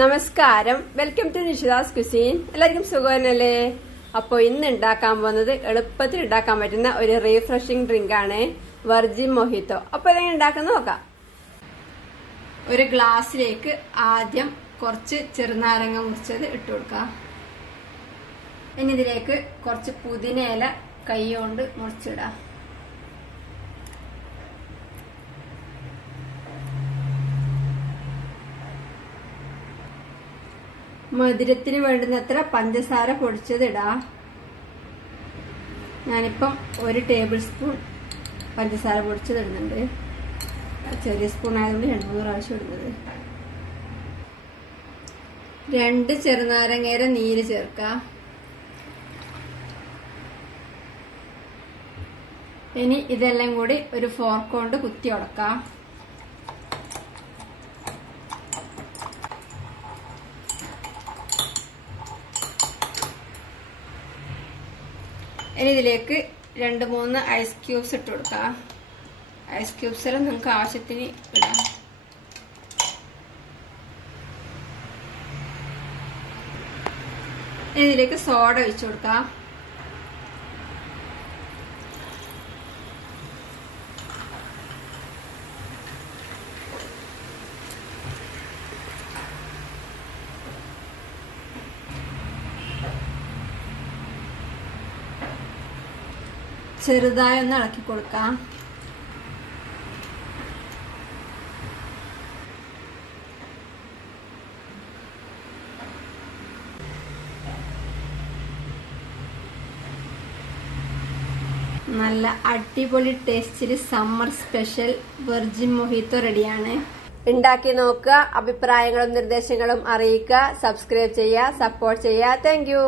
നമസ്കാരം, welcome to നിഷിതാസ് cuisine. എല്ലാവർക്കും സുഖമല്ലേ? അപ്പോൾ ഇന്ന് ഉണ്ടാക്കാൻ പോകുന്നത് എളുപ്പത്തിൽ ഉണ്ടാക്കാൻ പറ്റുന്ന ഒരു റീഫ്രഷിംഗ് ഡ്രിങ്ക് ആണ്, വെർജിൻ മൊഹിത്തോ. അപ്പോൾ ഇതെങ്ങനെ ഉണ്ടാക്കുന്ന നോക്കാം. ഒരു ഗ്ലാസ്സിലേക്ക് ആദ്യം കുറച്ച് ചെറുനാരങ്ങ മുറിച്ചത് ഇട്ട് കൊടുക്കാം. ഇനി ഇതിലേക്ക് കുറച്ച് പുതിന ഇല കൈ കൊണ്ട് മുറിച്ചിടാം. മധുരത്തിന് വേണ്ടുന്നത്ര പഞ്ചസാര പൊടിച്ചത് ഇടാം. ഞാനിപ്പം 1 ടേബിൾ സ്പൂൺ പഞ്ചസാര പൊടിച്ചത് ഇടുന്നുണ്ട്. ചെറിയ സ്പൂൺ ആയതുകൊണ്ട് 2-3 പ്രാവശ്യം ഇടുന്നത്. 2 ചെറുനാരങ്ങയുടെ നീര് ചേർക്കാം. ഇനി ഇതെല്ലാം കൂടി ഒരു ഫോർക്ക് കൊണ്ട് കുത്തി ഉടക്കാം. ഇനി ഇതിലേക്ക് 2-3 ഐസ് ക്യൂബ്സ് ഇട്ട് കൊടുക്കാം. ഐസ് ക്യൂബ്സ് എല്ലാം നിങ്ങൾക്ക് ആവശ്യത്തിന് ഇടാം. ഇനി ഇതിലേക്ക് സോഡ ഒഴിച്ചു കൊടുക്കാം. ചെറുതായി ഒന്ന് ഇളക്കി കൊടുക്കാം. നല്ല അടിപൊളി ടേസ്റ്റിൽ സമ്മർ സ്പെഷ്യൽ വെർജിൻ മൊഹിത്തോ റെഡിയാണ്. ഉണ്ടാക്കി നോക്കുക. അഭിപ്രായങ്ങളും നിർദ്ദേശങ്ങളും അറിയിക്കുക. സബ്സ്ക്രൈബ് ചെയ്യുക, സപ്പോർട്ട് ചെയ്യുക. Thank you.